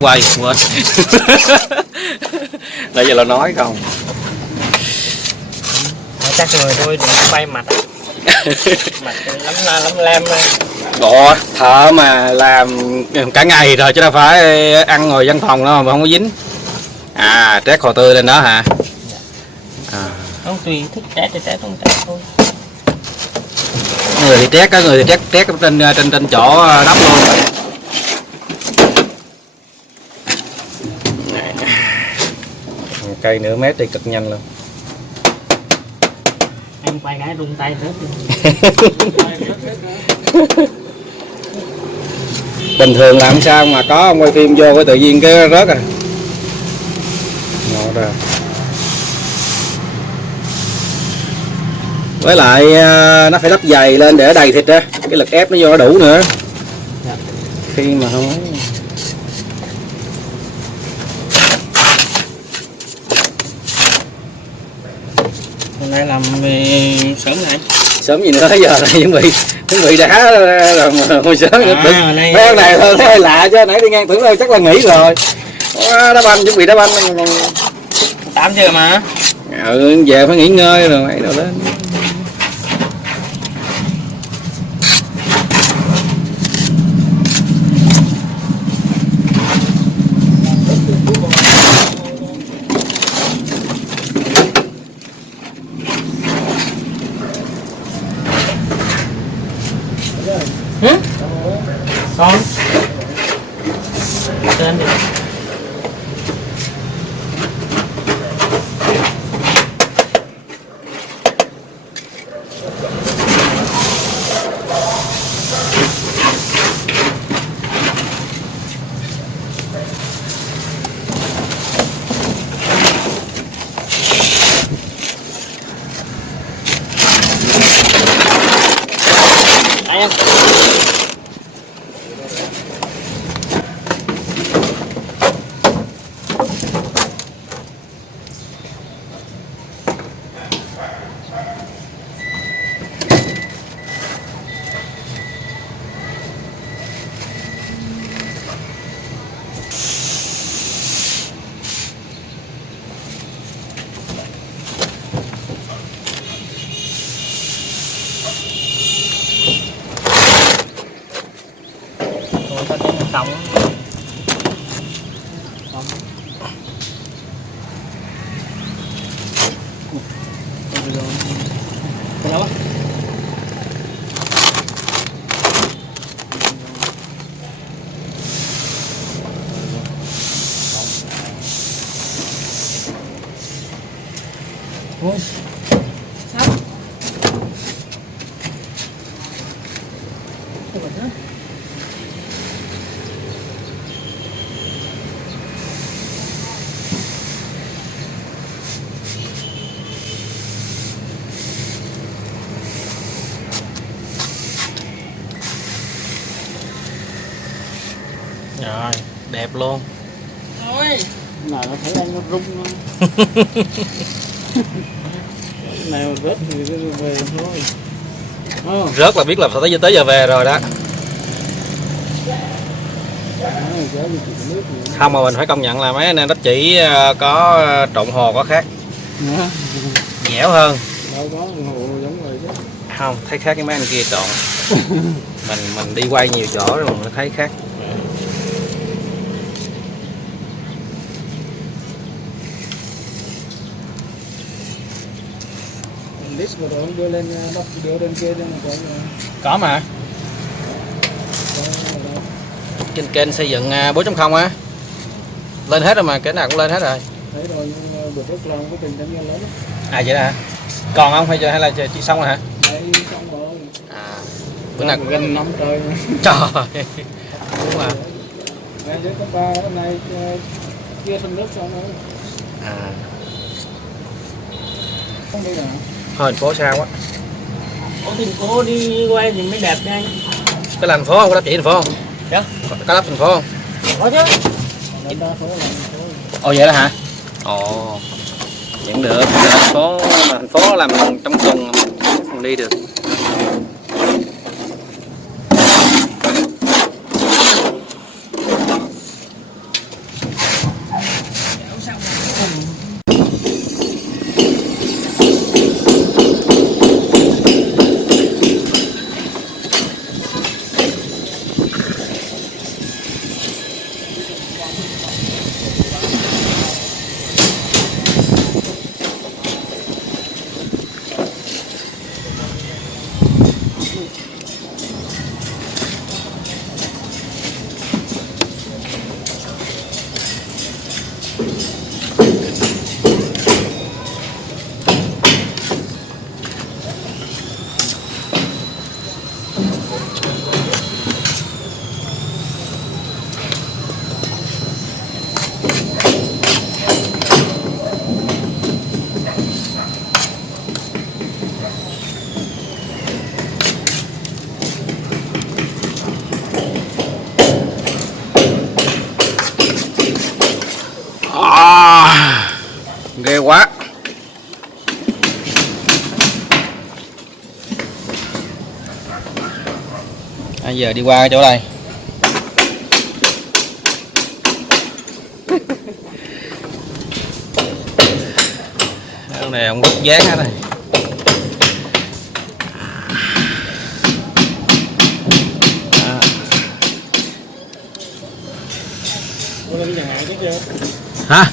Quay quên. Nãy giờ là nói không. Chắc rồi thôi đừng quay mặt. Mặt lắm lem. Bộ thợ mà làm cả ngày rồi chứ đâu phải ăn ngồi văn phòng đâu mà không có dính. À, trét hồ tươi lên đó hả? À. Không, tùy thích trét thì trét, không trét thôi. Người thì trét, có người thì trét trên chỗ nắp luôn. Cây nửa mét thì cực nhanh luôn. Em quay cái rung tay rớt đi. Bình thường làm sao mà có ông quay phim vô cái tự nhiên cái rớt à. Ngộ rồi. Với lại nó phải lắp dày lên để đầy thịt ra, cái lực ép nó vô nó đủ nữa. Dạ. Khi mà không hôm nay làm về sớm này. sớm gì nữa, giờ này chuẩn bị đá rồi hồi sớm nữa. Này Con này hơi lạ chứ nãy đi ngang tưởng đâu chắc là nghỉ rồi. Đá banh, chuẩn bị đá banh 8 giờ mà. ừ, về phải nghỉ ngơi rồi mấy đồ lên. Con tên đi. Anh ta có một cọng cái đó ôi sao Rồi, đẹp luôn. thôi nào nó thấy anh nó rung luôn. Này mà rớt thì cứ về thôi. Rớt là biết là tới giờ về rồi đó. Không mà mình phải công nhận là mấy anh em đất chỉ có trộn hồ có khác. Dẻo hơn. Đâu có hồ giống rồi chứ. Không, thấy khác với mấy anh kia trộn. mình đi quay nhiều chỗ rồi mình thấy khác. List của tôi đưa lên kia cho mà Có mà. Trên kênh xây dựng 4.0 á. Lên hết rồi mà, cái nào cũng lên hết rồi. thấy rồi nhưng bữa trước làm có tình trạng lớn. À vậy hả? Còn không hay là chỉ xong rồi hả? Đấy, xong rồi. À. Bữa nào gần năm trời. Trời. Đúng mà. Ngày dưới cấp 3 hôm nay kia phân nước xong rồi. À. Không đi à? Thôi thành phố sao quá. Ở thành phố đi quay thì mới đẹp nha anh. Cái là thành phố không? Có lắp chỉ thành phố không? Dạ. Có lắp thành phố không? Có chứ. Đa số là thành phố. Ồ vậy đó hả? Ồ. Vẫn được. Thành phố làm trong tuần mình đi được. Giờ đi qua chỗ đây. Ông này ông rút dán hết rồi. Hả?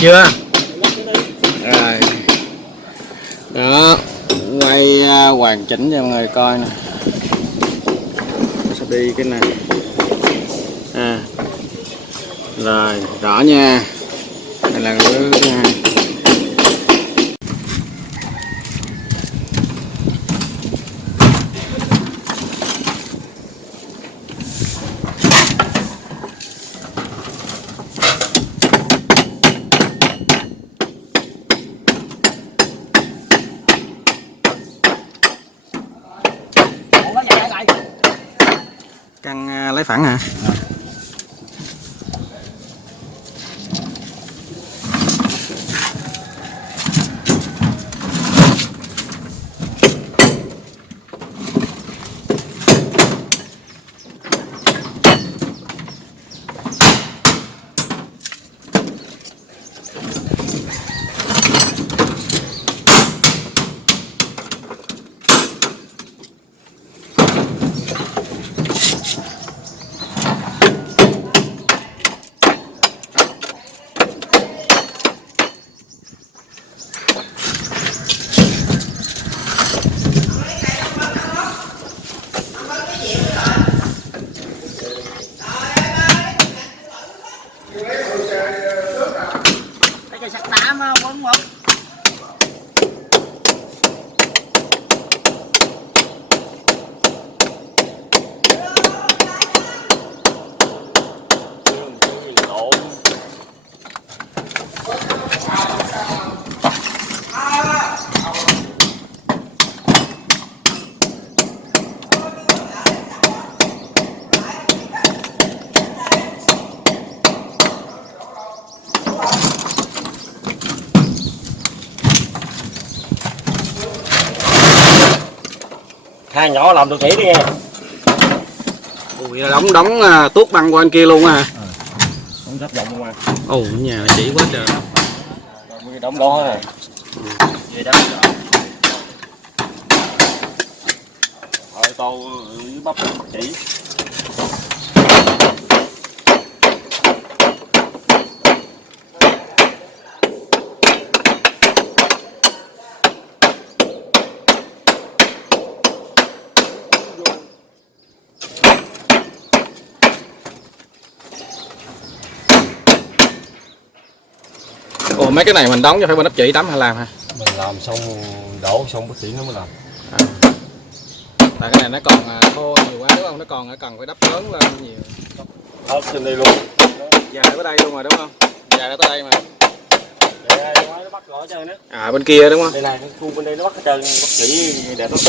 Chưa. Rồi. Đó, quay hoàn chỉnh cho mọi người coi nè. Sẽ đi cái này. Rồi, rõ nha. Đây là cái thứ hai. Căng lấy phẳng hả? Hai nhỏ làm được chỉ đi nghe. Ui, đóng tuốt băng qua anh kia luôn à. Không sắp vòng mà. Ồ, nhà chỉ quá trời. Rồi đóng đó rồi. Vậy đó. Thôi tô bắp chỉ. Ồ, mấy cái này mình đóng cho phải bên ấp chỉ tắm hay làm hả? Mình làm xong đổ xong bác sĩ nó mới làm. Tại cái này nó còn khô nhiều quá đúng không? Nó còn cần phải đắp lớn lên nhiều. Hết trên đây luôn. Dài tới đây luôn rồi đúng không? Dài tới đây mà. Đây nó bắt rõ trơn đó. Bên kia đúng không? Đây này, khu bên đây nó bắt hết trơn, bác sĩ đẹp lắm.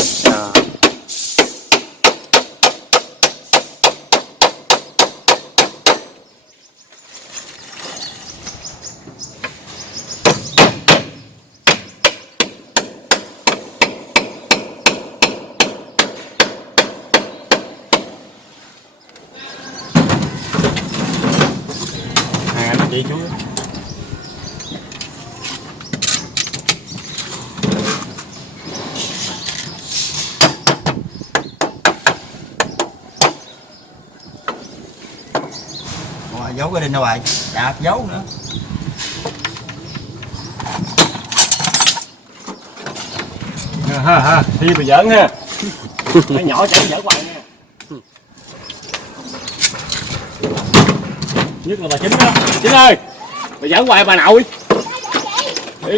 Chị chú giấu cái đinh đâu vậy? Đạp giấu nữa. ha đi bị giỡn ha. Cái nhỏ chảy giỡn hoài nha. Nhất là bà Chính đó. Chính ơi, bà giỡn hoài bà nội.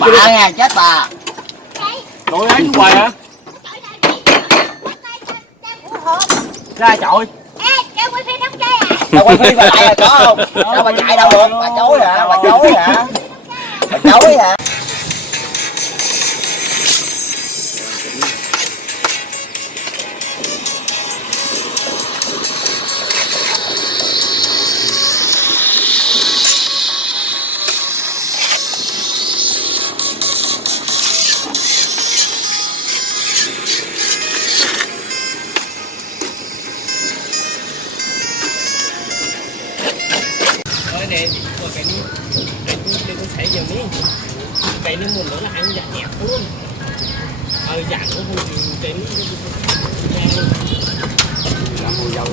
Bà nha, chết bà. Nội ấy hoài hả? Ra chọi. Đâu quay phim bà lại là có không? Đâu bà chạy đâu được? Bà chối hả? Bà chối hả? Bà chối hả? chạy nên mình nữa là ăn dạng nhẹp luôn dạng nó không đến làm mùi dầu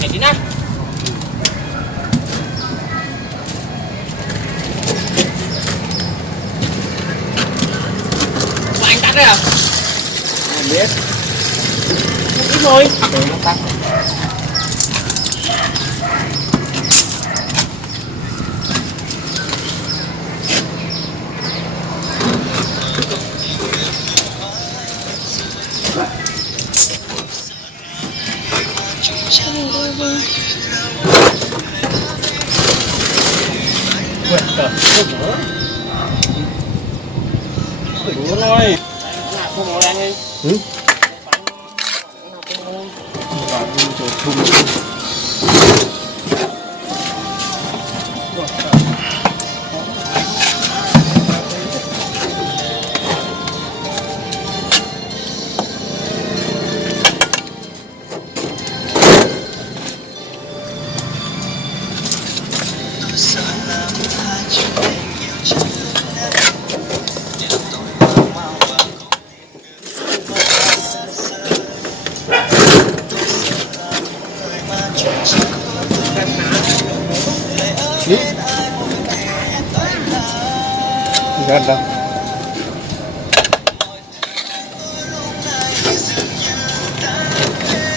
này đi nè anh tắt đấy à em biết ít thôi từ nó tắt quên rồi bữa thôi không có đang đi gần đâu